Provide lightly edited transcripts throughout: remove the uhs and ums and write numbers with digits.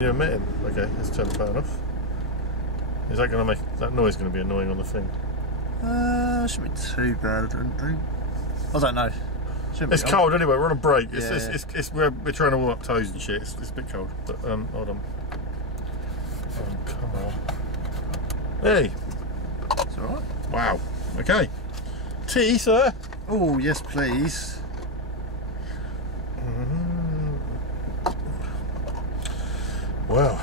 You emitting? Okay, let's turn the fan off. Is that going to make that noise going to be annoying on the thing? Shouldn't be too bad, I don't think. I don't know. It's cold anyway. We're on a break. Yeah. We're trying to warm up toes and shit. It's a bit cold. But hold on. Oh, come on. Hey. It's all right. Wow. Okay. Tea, sir. Oh yes, please. Well.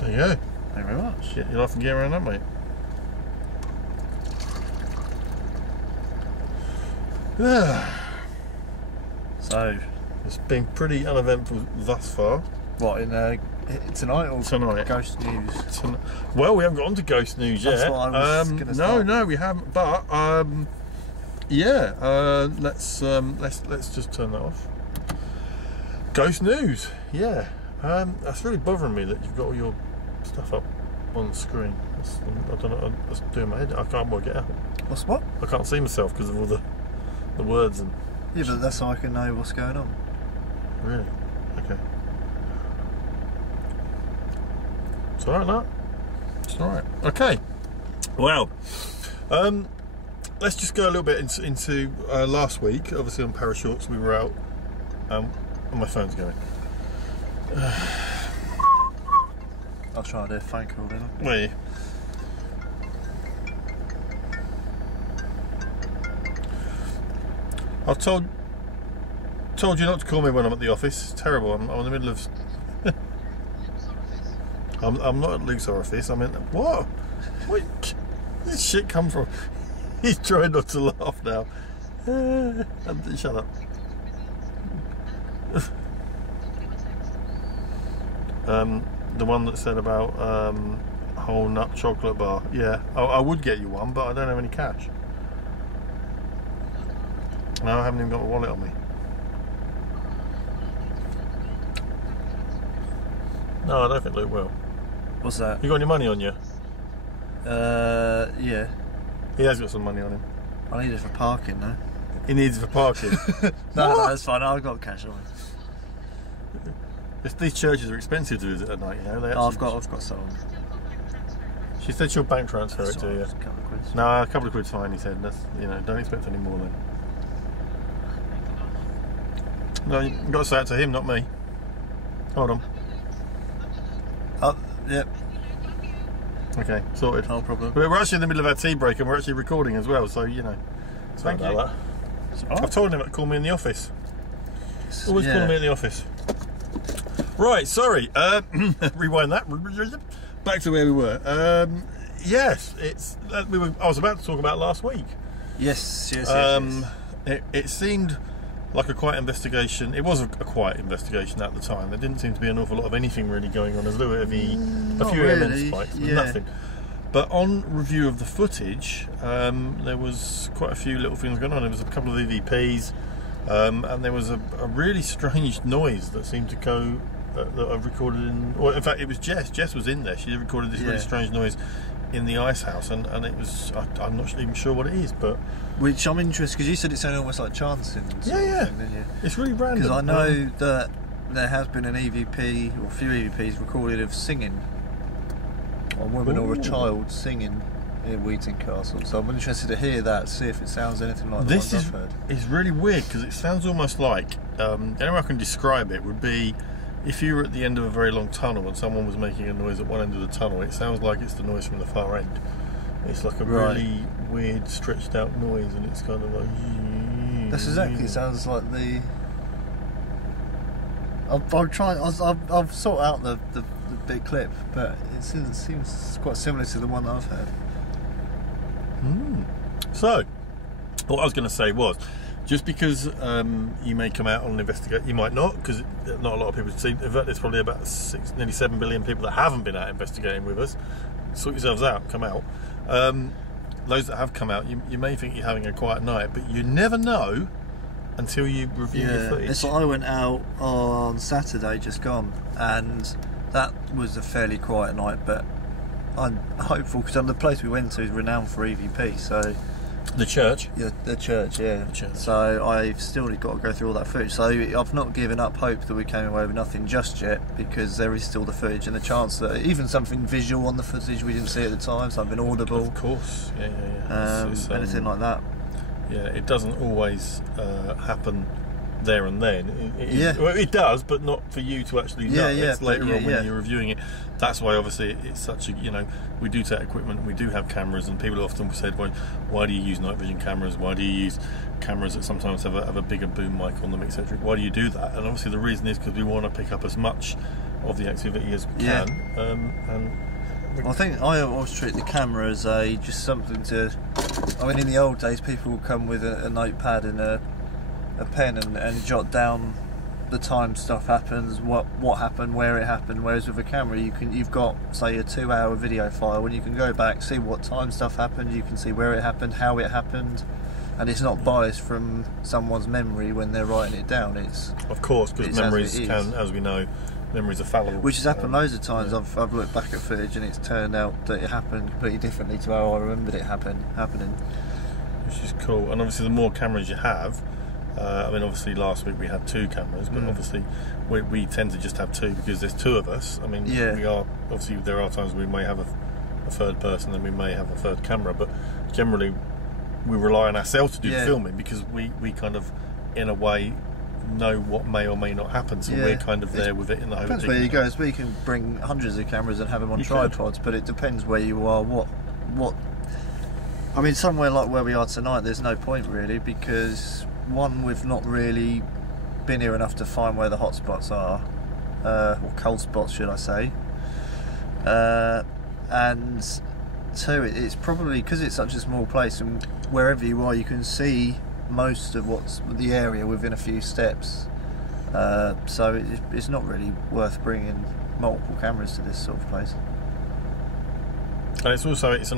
There you go. Thank you very much. Get your life and gear around that, mate. So it's been pretty uneventful thus far. what in tonight or Tonight. Ghost news? Well, we haven't got on to ghost news yet. That's what I was gonna start. No, we haven't. But yeah, let's just turn that off. Ghost news. Yeah, that's really bothering me that you've got all your stuff up on the screen. I don't know. That's doing my head. I can't work it out. What's what? I can't see myself because of all the words and. Yeah, but that's how I can know what's going on. Really? Okay. It's alright, that. It's alright. Okay. Well, let's just go a little bit into last week. Obviously on Parashorts we were out. And my phone's going. I'll try to do a phone call then. Wait. I've told you not to call me when I'm at the office. It's terrible. I'm in the middle of. I'm not at Luke's office. I'm in. What? Where did this shit come from? He's trying not to laugh now. Shut up. The one that said about whole nut chocolate bar. Yeah, I would get you one, but I don't have any cash. No, I haven't even got a wallet on me. No, I don't think Luke will. What's that? You got any money on you? Yeah. He has got some money on him. I need it for parking though. He needs it for parking. No, that's fine. I've got cash on me. These churches are expensive to visit at night, you know. I've got some. She said she'll bank transfer it to you. A couple of quid. No, a couple of quid's fine. He said. That's, you know, don't expect any more then. No, you've got to say it to him, not me. Hold on. Yep. Okay, sorted. No problem. We're actually in the middle of our tea break and we're actually recording as well, so you know. Thank you. That. I've told him to call me in the office. Always calling me in the office. Right, sorry. Rewind that. Back to where we were. Yes, it's. I was about to talk about last week. Yes. It seemed like a quiet investigation. It was a quiet investigation at the time. There didn't seem to be an awful lot of anything really going on. As though a few airmen spikes, but nothing. But on review of the footage, there was quite a few little things going on. There was a couple of EVPs, and there was a really strange noise that seemed to go that I've recorded in. Well, in fact, it was Jess. Jess was in there. She recorded this really strange noise in the ice house, and it was. I'm not even sure what it is, but. Which I'm interested because you said it sounded almost like chanting. Yeah. Thing, didn't you? It's really random. Because I know that there has been an EVP or a few EVPs recorded of singing, a woman or a child singing in Wheaton Castle. So I'm interested to hear that, see if it sounds anything like the ones I've heard. It's really weird because it sounds almost like. The only way I can describe it would be if you were at the end of a very long tunnel and someone was making a noise at one end of the tunnel. It sounds like it's the noise from the far end. It's like a really weird, stretched out noise, and it's kind of like. That's exactly. It sounds like the. I'll try. I've sought out the big clip, but it seems quite similar to the one that I've heard. So, what I was going to say was, just because you may come out on an investigation, you might not, because not a lot of people see. In fact, there's probably about nearly 7 billion people that haven't been out investigating with us. Sort yourselves out, come out. Those that have come out, you may think you're having a quiet night, but you never know until you review the footage. It's like I went out on Saturday, just gone, and that was a fairly quiet night, but I'm hopeful because the place we went to is renowned for EVP, so The church? Yeah, the church, yeah. The church. So I've still got to go through all that footage. So I've not given up hope that we came away with nothing just yet, because there is still the footage and the chance that even something visual on the footage we didn't see at the time, something audible. Of course, yeah. Anything like that. Yeah, it doesn't always happen there and then. Yeah. It does, but not for you to actually know. It's later on when you're reviewing it. That's why obviously it's such a, we do take equipment, we do have cameras, and people often said, why do you use night vision cameras? Why do you use cameras that sometimes have a bigger boom mic on them, etc.? Why do you do that? And obviously the reason is because we want to pick up as much of the activity as we can. I think I always treat the camera as just something to. I mean, in the old days, people would come with a notepad and a pen and jot down the time stuff happens, what happened, where it happened. Whereas with a camera, you've got, say, a 2-hour video file, and you can go back, see what time stuff happened. You can see where it happened, how it happened, and it's not biased from someone's memory when they're writing it down. It's of course, because memories can, as we know, memories are fallible. Which has happened loads of times. I've looked back at footage and it's turned out that it happened completely differently to how I remembered it happening. Which is cool. And obviously the more cameras you have, I mean, obviously last week we had 2 cameras, but obviously we tend to just have 2 because there's 2 of us. I mean, we are, obviously there are times we may have a third person and we may have a third camera, but generally we rely on ourselves to do the filming, because we kind of, in a way, know what may or may not happen, so we're kind of there with it in the hope. Depends where you go. So we can bring hundreds of cameras and have them on tripods, but it depends where you are. What? I mean, somewhere like where we are tonight, there's no point really, because one, we've not really been here enough to find where the hot spots are, or cold spots, should I say? And 2, it's probably because it's such a small place, and wherever you are, you can see most of what's the area within a few steps, so it's not really worth bringing multiple cameras to this sort of place. And it's also it's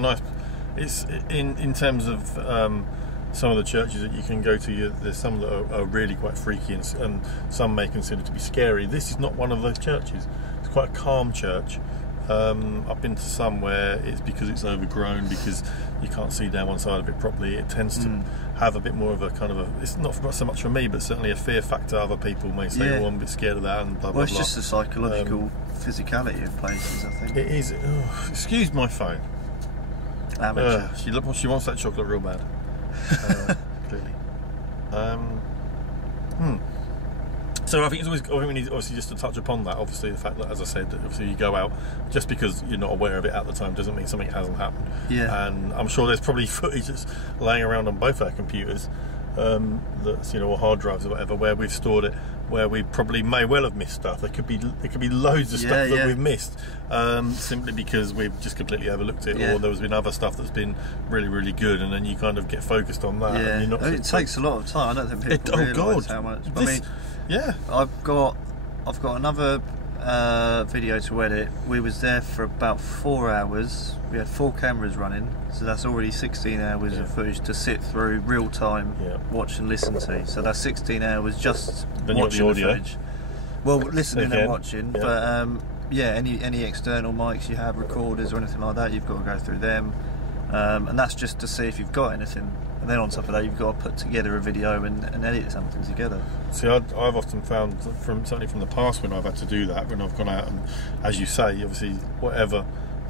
in terms of some of the churches that you can go to, there's some that are really quite freaky, and some may consider to be scary. This is not one of those churches. It's quite a calm church. I've been to some where it's because it's overgrown, because you can't see down one side of it properly. It tends to have a bit more of a kind of it's not so much for me, but certainly a fear factor. Other people may say, I'm a bit scared of that, and blah blah blah. Well, it's just the psychological physicality of places, I think. It is. Excuse my phone. Amateur. She wants that chocolate real bad. Clearly. So I think it's always. I think we need obviously just to touch upon that. Obviously, the fact that, as I said, that obviously you go out, just because you're not aware of it at the time doesn't mean something hasn't happened. Yeah. And I'm sure there's probably footage that's laying around on both our computers, that's or hard drives or whatever, where we've stored it, where we probably may well have missed stuff. There could be loads of stuff that we've missed, simply because we've just completely overlooked it, or there's been other stuff that's been really, really good, and then you kind of get focused on that. Yeah. And you're not it takes a lot of time. I don't think people realise how much. I mean, I've got another video to edit. We was there for about 4 hours. We had 4 cameras running, so that's already 16 hours of footage to sit through real time, watch and listen to. So that's 16 hours just watching the footage. Well, listening and watching, but any external mics you have, recorders or anything like that, you've got to go through them, and that's just to see if you've got anything. And then on top of that, you've got to put together a video and edit something together. See, I've often found, certainly from the past, when I've had to do that, when I've gone out and, as you say, obviously whatever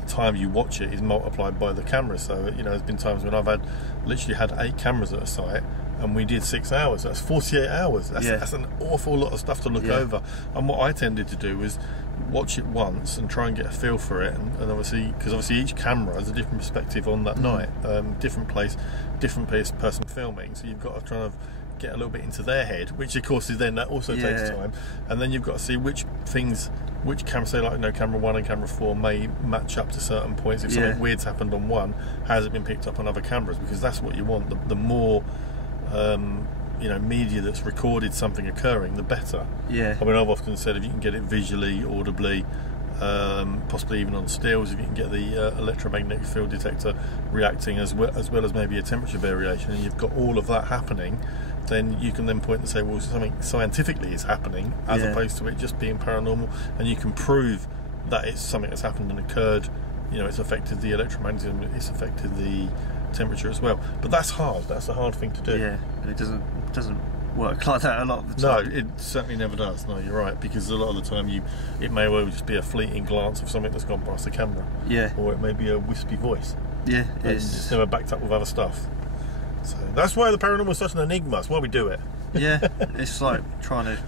time you watch it is multiplied by the camera. So there's been times when I've literally had 8 cameras at a site, and we did 6 hours. That's 48 hours. That's an awful lot of stuff to look over. And what I tended to do was watch it once and try and get a feel for it, and obviously, because obviously each camera has a different perspective on that night, different place, different person filming, so you've got to try and get a little bit into their head, which of course is then that also takes time, and then you've got to see which camera, say like camera 1 and camera 4 may match up to certain points. If something weird's happened on one, has it been picked up on other cameras? Because that's what you want. The more media that's recorded something occurring, the better. I mean, I've often said if you can get it visually, audibly, possibly even on stills, if you can get the electromagnetic field detector reacting as well as maybe a temperature variation, and you've got all of that happening, then you can then point and say, well, something scientifically is happening, as opposed to it just being paranormal, and you can prove that it's something that's happened and occurred. It's affected the electromagnetism, it's affected the temperature as well. But that's hard. That's a hard thing to do. Yeah, it doesn't work like that a lot of the time. No, it certainly never does. No, you're right, because a lot of the time it may well just be a fleeting glance of something that's gone past the camera. Yeah. Or it may be a wispy voice. Yeah, it's never backed up with other stuff. So that's why the paranormal is such an enigma. That's why we do it. Yeah, it's like trying to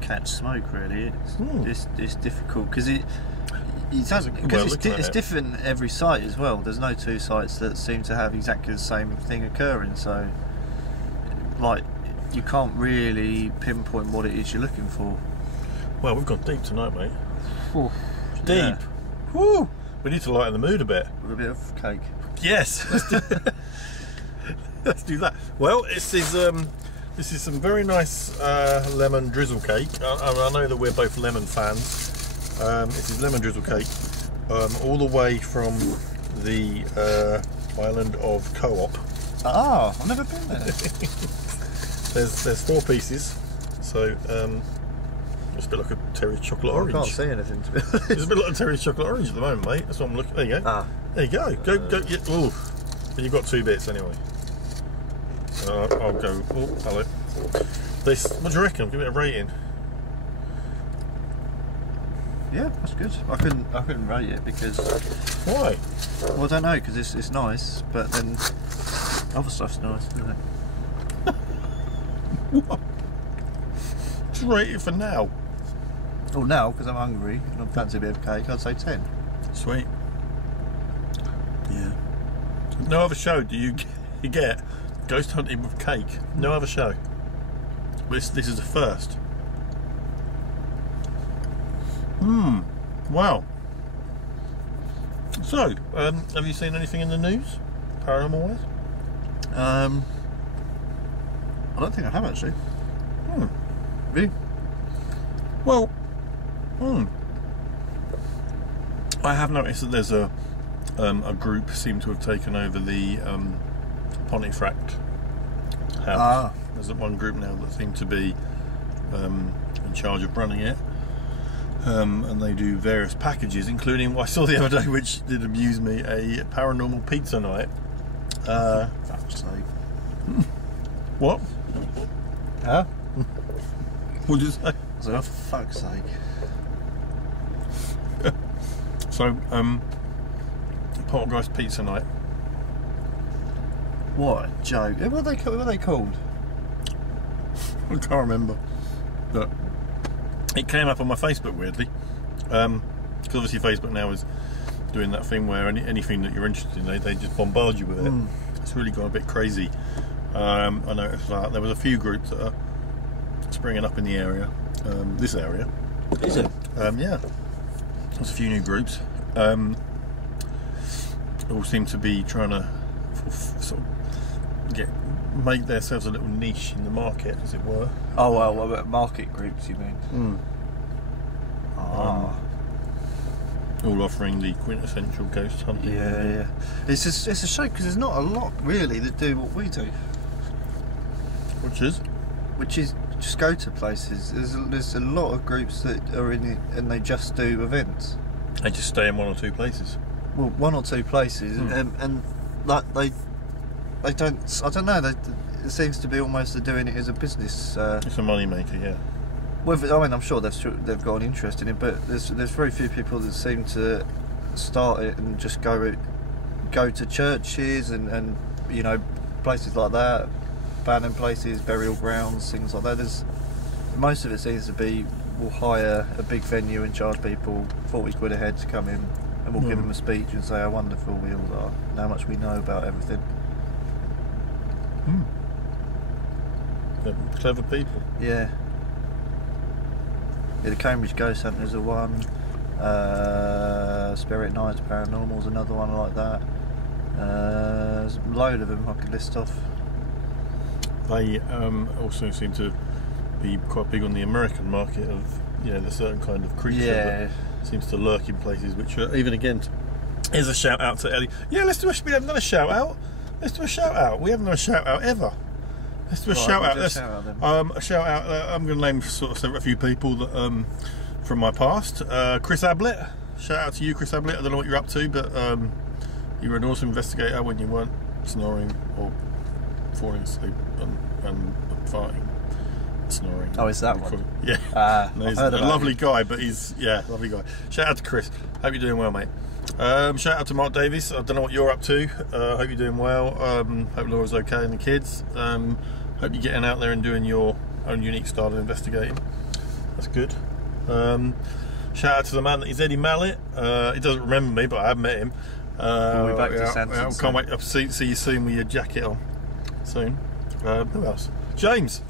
catch smoke. Really, it's difficult because it's different every site as well. There's no two sites that seem to have exactly the same thing occurring. So, like, you can't really pinpoint what it is you're looking for. Well, we've gone deep tonight, mate. Ooh, deep. Yeah. Woo! We need to lighten the mood a bit. With a bit of cake. Yes. Let's do that. Well, this is some very nice lemon drizzle cake. I know that we're both lemon fans. This is lemon drizzle cake, all the way from the island of Co-op. Ah, I've never been there. There's 4 pieces, so it's a bit like a Terry's chocolate orange. I can't see anything, to be honest. It's a bit like a Terry's chocolate orange at the moment, mate. That's what I'm looking. There you go. Ah. There you go. Go. Yeah. Ooh. But you've got 2 bits anyway. I'll go. Oh, hello. This. What do you reckon? Give it a rating. Yeah, that's good. I couldn't rate it because. Why? Well, I don't know, because it's nice, but then other stuff's nice, isn't it? What? Just rate it for now. Well, now, because I'm hungry and I fancy a bit of cake, I'd say 10. Sweet. Yeah. No other show do you get ghost hunting with cake. No other show. This is the first. Wow. So, have you seen anything in the news, paranormal wise? I don't think I have, actually. Really? Well, I have noticed that there's a group seem to have taken over the Pontefract house. There's one group now that seem to be in charge of running it, and they do various packages, including what I saw the other day, which did amuse me, a paranormal pizza night. Fuck's sake. What? Huh? What did you say? I said, oh, for fuck's sake. So, Poltergeist pizza night. What a joke. What were they called? I can't remember. But it came up on my Facebook, weirdly. Because obviously Facebook now is doing that thing where anything that you're interested in, they just bombard you with it. It's really gone a bit crazy. I noticed that there was a few groups that are springing up in the area. This area. Is it? Yeah. There's a few new groups. All seem to be trying to sort of make themselves a little niche in the market, as it were. Oh, well, what about market groups, you mean? All offering the quintessential ghost hunting. Yeah. It's a shame because there's not a lot really that do what we do. Which is just go to places. There's a lot of groups that are in it and they just do events. They just stay in 1 or 2 places. Well, 1 or 2 places, and like they don't. I don't know. It seems to be almost they're doing it as a business. It's a money maker, yeah. Well, I mean, I'm sure they've got an interest in it, but there's very few people that seem to start it and just go to churches and you know, places like that, abandoned places, burial grounds, things like that. Most of it seems to be we'll hire a big venue and charge people 40 quid a head to come in, and we'll give them a speech and say how wonderful we all are and how much we know about everything. They're clever people. Yeah, the Cambridge Ghost Hunters are one. Spirit Nights Paranormal's another one like that. There's a load of them I could list off. They also seem to be quite big on the American market of, you know, the certain kind of creature that seems to lurk in places which are, even again, here's a shout out to Ellie. Yeah, we haven't done a shout out. Let's do a shout out. We haven't done a shout out ever. Let's do a shout out. A shout out. I'm going to name sort of a few people that from my past. Chris Ablett. Shout out to you, Chris Ablett. I don't know what you're up to, but you were an awesome investigator when you weren't snoring or falling asleep and farting. Snoring. Oh, is that one? Yeah. No, he's a heard about lovely him. guy, but he's lovely guy. Shout out to Chris. Hope you're doing well, mate. Shout out to Mark Davies. I don't know what you're up to. Hope you're doing well. Hope Laura's okay and the kids. Hope you're getting out there and doing your own unique style of investigating. That's good. Shout out to the man that is Eddie Mallet. He doesn't remember me, but I have met him. We'll be back to Santon. Can't wait to see you soon with your jacket on. Soon. Who else? James.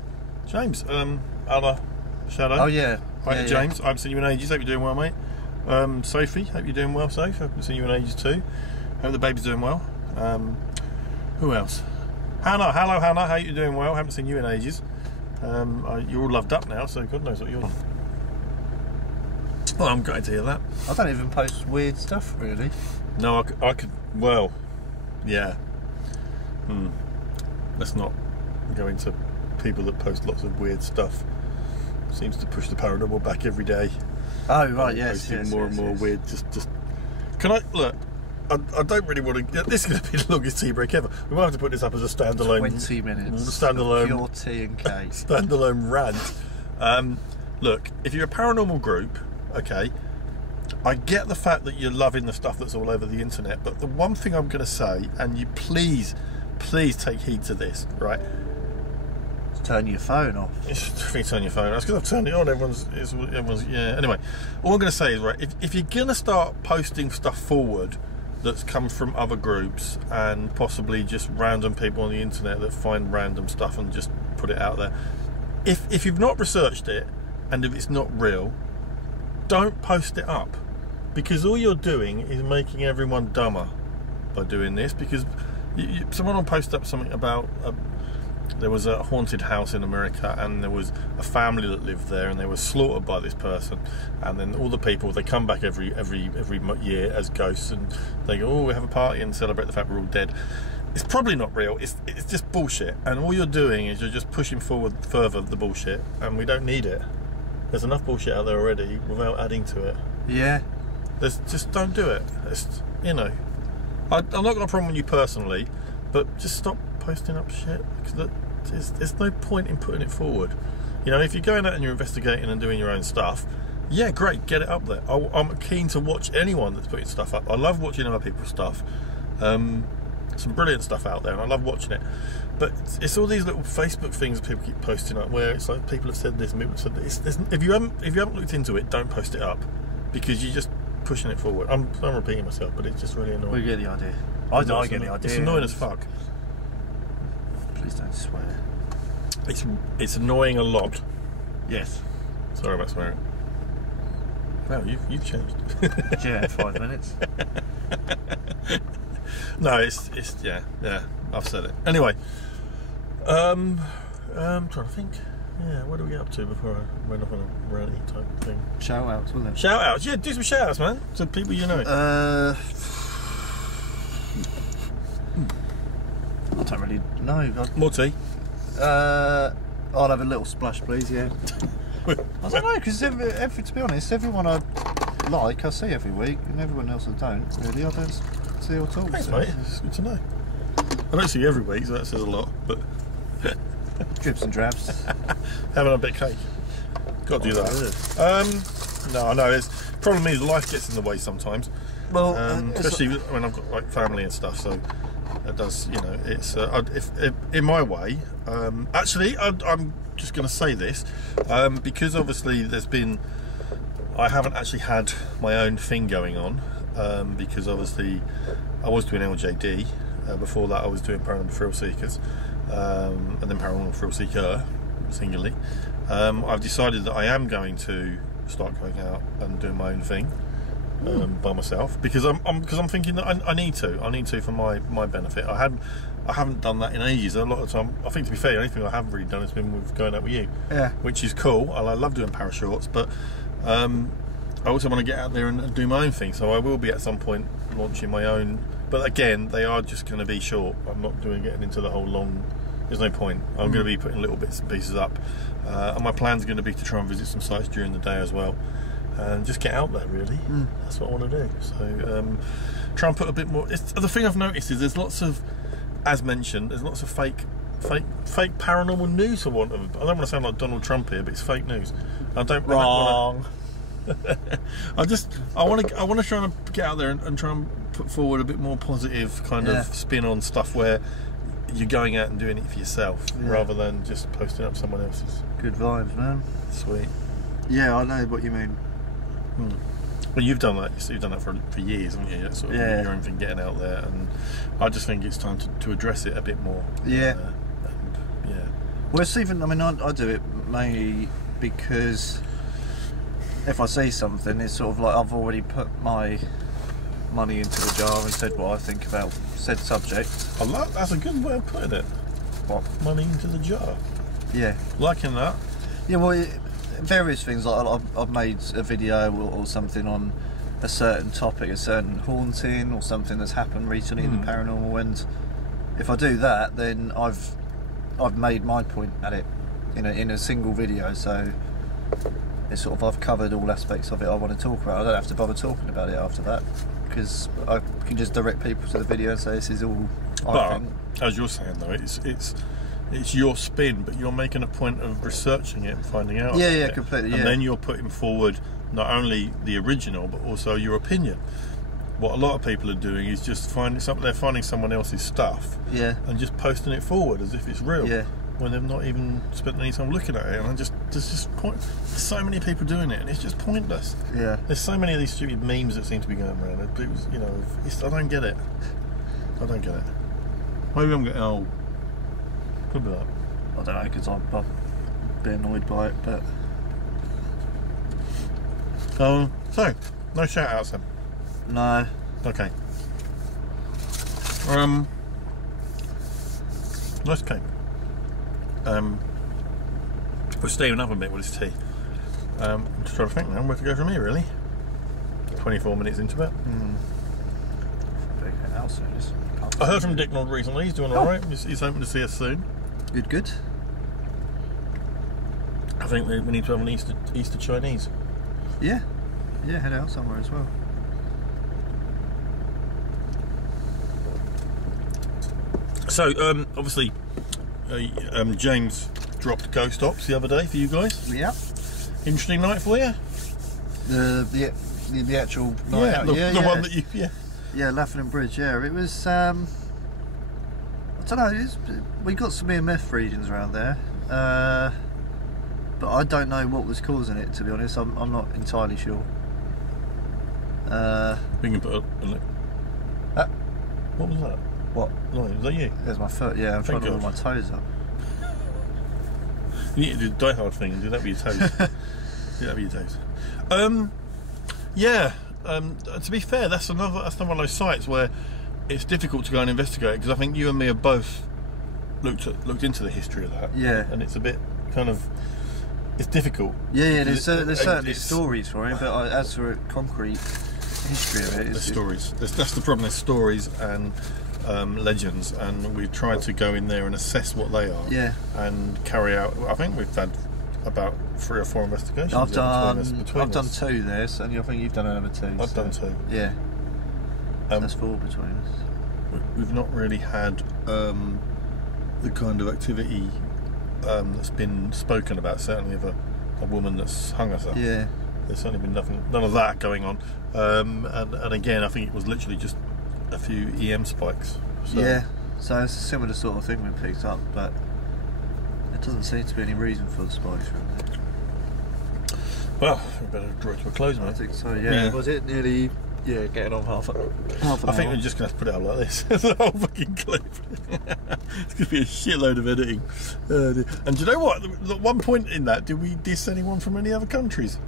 Other Shadow. Oh yeah. Hi, yeah, James. I haven't seen you in ages. Hope you're doing well, mate. Sophie, hope you're doing well, Soph. I haven't seen you in ages too. Hope the baby's doing well. Who else? Hannah. Hello, Hannah. How you doing well? Haven't seen you in ages. You're all loved up now, so God knows what you're. Well, I'm glad to hear that. I don't even post weird stuff, really. No, I could. Well, yeah. Let's not go into people that post lots of weird stuff. Seems to push the paranormal back every day. Oh right, yes, posting yes, more and more weird. Just. Can I look? I don't really want to. This is going to be the longest tea break ever. We might have to put this up as a standalone. 20 minutes. Standalone. Pure tea and cake. Standalone rant. Look, if you're a paranormal group, okay, I get the fact that you're loving the stuff that's all over the internet, but the one thing I'm going to say, and you please take heed to this, right? Turn your phone off. If you turn your phone off, because I've turned it on. Everyone's yeah. Anyway, all I'm going to say is, right, if you're going to start posting stuff forward that's come from other groups and possibly just random people on the internet that find random stuff and just put it out there, if you've not researched it and if it's not real, don't post it up, because all you're doing is making everyone dumber by doing this. Because someone will post up something about there was a haunted house in America and there was a family that lived there and they were slaughtered by this person, and then all the people, they come back every year as ghosts and they go, oh, we have a party and celebrate the fact we're all dead. It's probably not real. It's just bullshit, and all you're doing is you're just pushing forward further the bullshit, and we don't need it. There's enough bullshit out there already without adding to it. Yeah. Just don't do it. It's, I'm not got a problem with you personally, but just stop posting up shit, because there's no point in putting it forward. If you're going out and you're investigating and doing your own stuff, yeah, great, get it up there. I'm keen to watch anyone that's putting stuff up. I love watching other people's stuff. Some brilliant stuff out there, and I love watching it. But it's all these little Facebook things that people keep posting up, where it's like people have said this and people have said this. If you haven't looked into it, don't post it up, because you're just pushing it forward. I'm repeating myself, but it's just really annoying. We get the idea. I get the idea. It's annoying as fuck. Please don't swear. It's annoying a lot. Yes. Sorry about swearing. Wow, you've changed. Yeah, 5 minutes. No, it's yeah. I've said it. Anyway, I'm trying to think. Yeah, what do we get up to before I went off on a ranty type thing? Shout outs, wasn't it? Shout outs, yeah. Do some shout outs, man, to people you know. I don't really know. More tea. I'll have a little splash, please. Yeah. I don't know, because to be honest, everyone I like I see every week, and everyone else I don't really. I don't see or talk. Thanks, mate. It's good to know. I don't see you every week, so that says a lot. But drips and drabs. Having a bit of cake. Got to do that. No, I know. Problem is, life gets in the way sometimes. Well, especially when I've got like family and stuff. So it does. It's if in my way. Actually, I'm just going to say this because obviously I haven't actually had my own thing going on because obviously I was doing LJD. Before that I was doing Paranormal Thrill Seekers and then Paranormal Thrill Seeker singularly. I've decided that I am going to start going out and doing my own thing by myself, because I'm thinking that I need to for my benefit. I haven't done that in ages. A lot of time, I think, to be fair, the only thing I haven't really done has been with going out with you. Yeah. Which is cool. I love doing parashorts, but I also want to get out there and do my own thing. So I will be at some point launching my own. But again, they are just going to be short. I'm not getting into the whole long. There's no point. I'm going to be putting little bits and pieces up, and my plan's going to be to try and visit some sites during the day as well, and just get out there. Really, that's what I want to do. So try and put a bit more. The thing I've noticed is there's lots of as mentioned, there's lots of fake paranormal news. I don't want to sound like Donald Trump here, but it's fake news. I don't. Wrong. I want to try and get out there and try and put forward a bit more positive kind of spin on stuff where you're going out and doing it for yourself rather than just posting up someone else's. Good vibes, man. Sweet. Yeah, I know what you mean. Well, you've done that. You've done that for years, haven't you? Sort of your own thing, getting out there, and I just think it's time to address it a bit more. Yeah. And, well, it's even. I mean, I do it mainly because if I see something, it's sort of like I've already put my money into the jar and said what I think about said subject. That's a good way of putting it. What? Money into the jar. Yeah. Liking that. Yeah. Well. Various things, like I've made a video or something on a certain topic, a certain haunting or something that's happened recently in the paranormal, and if I do that, then I've made my point at it in a single video. So it's sort of, I've covered all aspects of it I want to talk about. I don't have to bother talking about it after that, because I can just direct people to the video and say this is all I think. As you're saying though, it's your spin, but you're making a point of researching it and finding out. Yeah, completely. And then you're putting forward not only the original, but also your opinion. What a lot of people are doing is just finding someone else's stuff, and just posting it forward as if it's real, when they've not even spent any time looking at it. And there's so many people doing it, and it's just pointless. Yeah. There's so many of these stupid memes that seem to be going around. I don't get it. Maybe I'm getting old. Could be that. I don't know, because I'm a bit annoyed by it, but... So, no shout-outs then? No. Okay. Nice cake. We're steaming up a bit with this tea. I'm just trying to think now where to go from here, really. 24 minutes into it. I heard from Dick Nod recently. He's doing alright. He's hoping to see us soon. Good. I think we need to have an Easter Chinese. Yeah, head out somewhere as well. So, obviously, James dropped Ghost Ops the other day for you guys. Yeah. Interesting night for you? The actual night out. The one that you... Yeah, Laughing Bridge, it was... I don't know, we got some EMF readings around there, but I don't know what was causing it, to be honest. I'm not entirely sure. We can put a look. What was that? What? No, was that you? There's my foot, I'm trying to roll my toes up. You need to do the Die Hard thing and do that with your toes. To be fair, that's another one of those sites where it's difficult to go and investigate, because I think you and me have both looked into the history of that. Yeah. And it's a bit kind of... It's difficult. Yeah, there's certainly stories for it, but as for a concrete history of it... There's stories. That's the problem. There's stories and legends, and we tried to go in there and assess what they are. Yeah. And carry out... I think we've had about 3 or 4 investigations. I've done 2 there, so I think you've done another 2. I've done 2. Yeah. That's 4 between us. We've not really had the kind of activity that's been spoken about, certainly of a woman that's hung herself. Yeah. There's certainly been none of that going on. And again, I think it was literally just a few EM spikes. So. Yeah, so it's a similar sort of thing we picked up, but there doesn't seem to be any reason for the spikes from there. Well, we better draw it to a close, mate. I think so, yeah. Was it nearly... Yeah, getting on half an hour. I think we're just going to have to put it out like this. The whole fucking clip. It's going to be a shitload of editing. And do you know what? At one point in that, did we diss anyone from any other countries?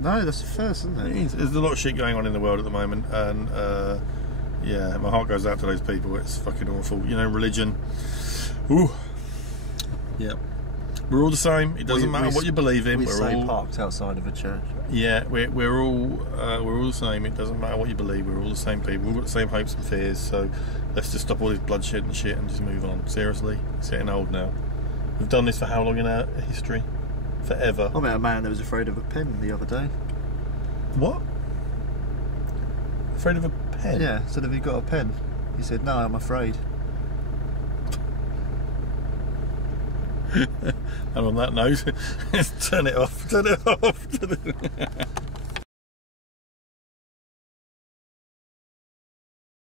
No, that's the first, isn't it? It is. There's a lot of shit going on in the world at the moment, and my heart goes out to those people. It's fucking awful. Religion. Ooh. Yeah. We're all the same. It doesn't matter what you believe in. We're all parked outside of a church. Yeah, we're all the same. It doesn't matter what you believe. We're all the same people. We've got the same hopes and fears. So let's just stop all this bloodshed and shit and just move on. Seriously, it's getting old now. We've done this for how long in our history? Forever. I met a man that was afraid of a pen the other day. What? Afraid of a pen? Yeah. Said, have you got a pen? He said, no, I'm afraid. And on that note, turn it off.